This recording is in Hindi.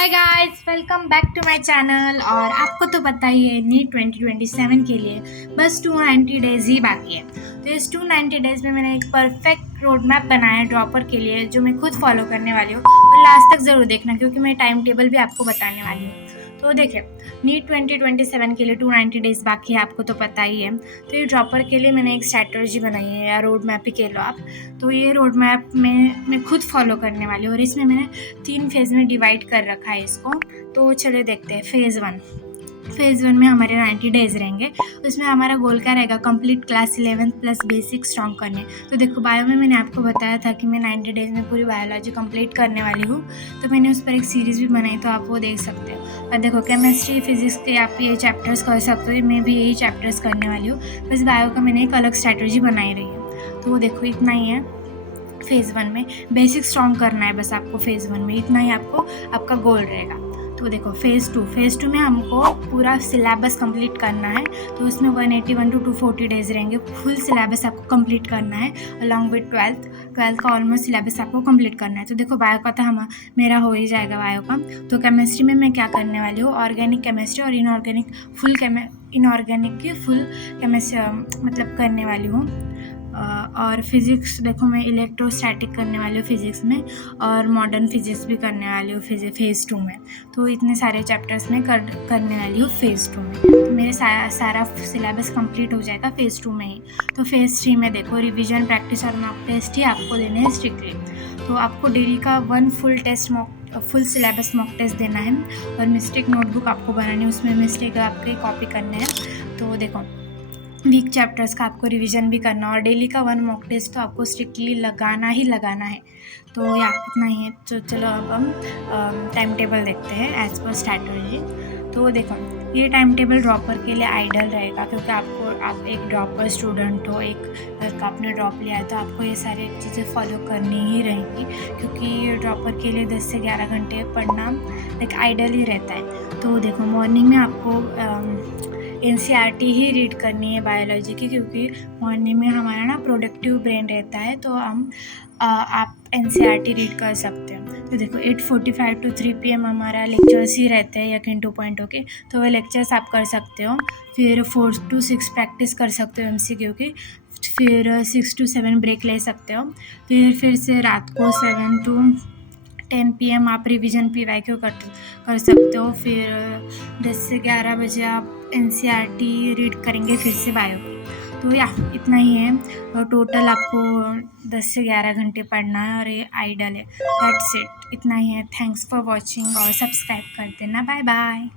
Hi guys, welcome back to my channel. और आपको तो पता ही है, नीट 2027 के लिए बस 290 डेज़ ही बाकी है। तो इस 290 डेज़ में मैंने एक परफेक्ट रोड मैप बनाया है ड्रॉपर के लिए, जो मैं खुद फॉलो करने वाली हूँ। और लास्ट तक ज़रूर देखना, क्योंकि मैं टाइम टेबल भी आपको बताने वाली हूँ। तो देखिए, नीट 2027 के लिए 290 डेज़ बाकी है, आपको तो पता ही है। तो ये ड्रॉपर के लिए मैंने एक स्ट्रैटेजी बनाई है, या रोड मैप ही कह लो आप। तो ये रोड मैप में मैं खुद फॉलो करने वाली हूँ, और इसमें मैंने 3 फेज़ में डिवाइड कर रखा है इसको। तो चलिए देखते हैं। फेज़ वन में हमारे 90 डेज़ रहेंगे। उसमें हमारा गोल क्या रहेगा? Complete class 11 plus basic strong करने। तो देखो, बायो में मैंने आपको बताया था कि मैं 90 डेज़ में पूरी बायोलॉजी कंप्लीट करने वाली हूँ। तो मैंने उस पर एक सीरीज़ भी बनाई, तो आप वो देख सकते हो। और देखो, केमिस्ट्री फिजिक्स के आप ये चैप्टर्स कर सकते हो, मैं भी यही चैप्टर्स करने वाली हूँ। बस बायो का मैंने एक अलग स्ट्रैटेजी बनाई रही है। तो वो देखो, इतना ही है। फेज़ वन में बेसिक स्ट्रॉन्ग करना है बस आपको। फेज़ वन में इतना ही आपको आपका गोल रहेगा। तो देखो, फेज़ टू में हमको पूरा सिलेबस कंप्लीट करना है। तो उसमें 181 टू 240 डेज़ रहेंगे। फुल सिलेबस आपको कंप्लीट करना है, अलॉन्ग विद ट्वेल्थ का ऑलमोस्ट सिलेबस आपको कंप्लीट करना है। तो देखो, बायो का तो मेरा हो ही जाएगा बायो का। तो केमिस्ट्री में मैं क्या करने वाली हूँ? ऑर्गेनिक केमिस्ट्री और इनऑर्गेनिक की फुल केमिस्ट्री मतलब करने वाली हूँ। और फिज़िक्स देखो, मैं इलेक्ट्रोस्टैटिक करने वाली हूँ फिज़िक्स में, और मॉडर्न फिज़िक्स भी करने वाली हूँ फेज़ टू में। तो इतने सारे चैप्टर्स में करने वाली हूँ फेज़ टू में। तो मेरे सारा सिलेबस कंप्लीट हो जाएगा फेज़ टू में ही। तो फेज़ थ्री में देखो, रिवीजन, प्रैक्टिस और मॉक टेस्ट ही आपको देने हैं स्ट्रिक्टली। तो आपको डेली का 1 फुल सिलेबस मॉक टेस्ट देना है, और मिस्टेक नोटबुक आपको बनानी है, उसमें मिस्टेक आपके कॉपी करने हैं। तो देखो, वीक चैप्टर्स का आपको रिवीजन भी करना, और डेली का 1 मॉक टेस्ट तो आपको स्ट्रिक्टली लगाना है। तो या इतना ही है। तो चलो, अब हम टाइम टेबल देखते हैं एज पर स्ट्रैटेजी। तो देखो, ये टाइम टेबल ड्रॉपर के लिए आइडियल रहेगा, क्योंकि आप एक ड्रॉपर स्टूडेंट हो, एक अगर आपने ड्रॉप लिया है तो आपको ये सारी चीज़ें फॉलो करनी ही रहेंगी, क्योंकि ड्रॉपर के लिए 10 से 11 घंटे पढ़ना एक आइडियल ही रहता है। तो देखो, मॉर्निंग में आपको NCERT ही रीड करनी है बायोलॉजी की, क्योंकि मॉर्निंग में हमारा ना प्रोडक्टिव ब्रेन रहता है। तो आप NCERT रीड कर सकते हो। तो देखो, 8:45 टू 3 PM हमारा लेक्चर्स ही रहते हैं, यकीन 2.0 के। तो वो लेक्चर्स आप कर सकते हो। फिर 4 to 6 प्रैक्टिस कर सकते हो MCQ की। फिर 6 to 7 ब्रेक ले सकते हो। फिर से रात को 7 to 10 PM आप रिवीजन PYQ कर सकते हो। फिर 10 से 11 बजे आप NCERT रीड करेंगे फिर से बायो की। तो या इतना ही है। और टोटल आपको 10 से 11 घंटे पढ़ना है, और ये आइडल है। दैट्स इट, इतना ही है। थैंक्स फॉर वॉचिंग, और सब्सक्राइब कर देना। Bye bye.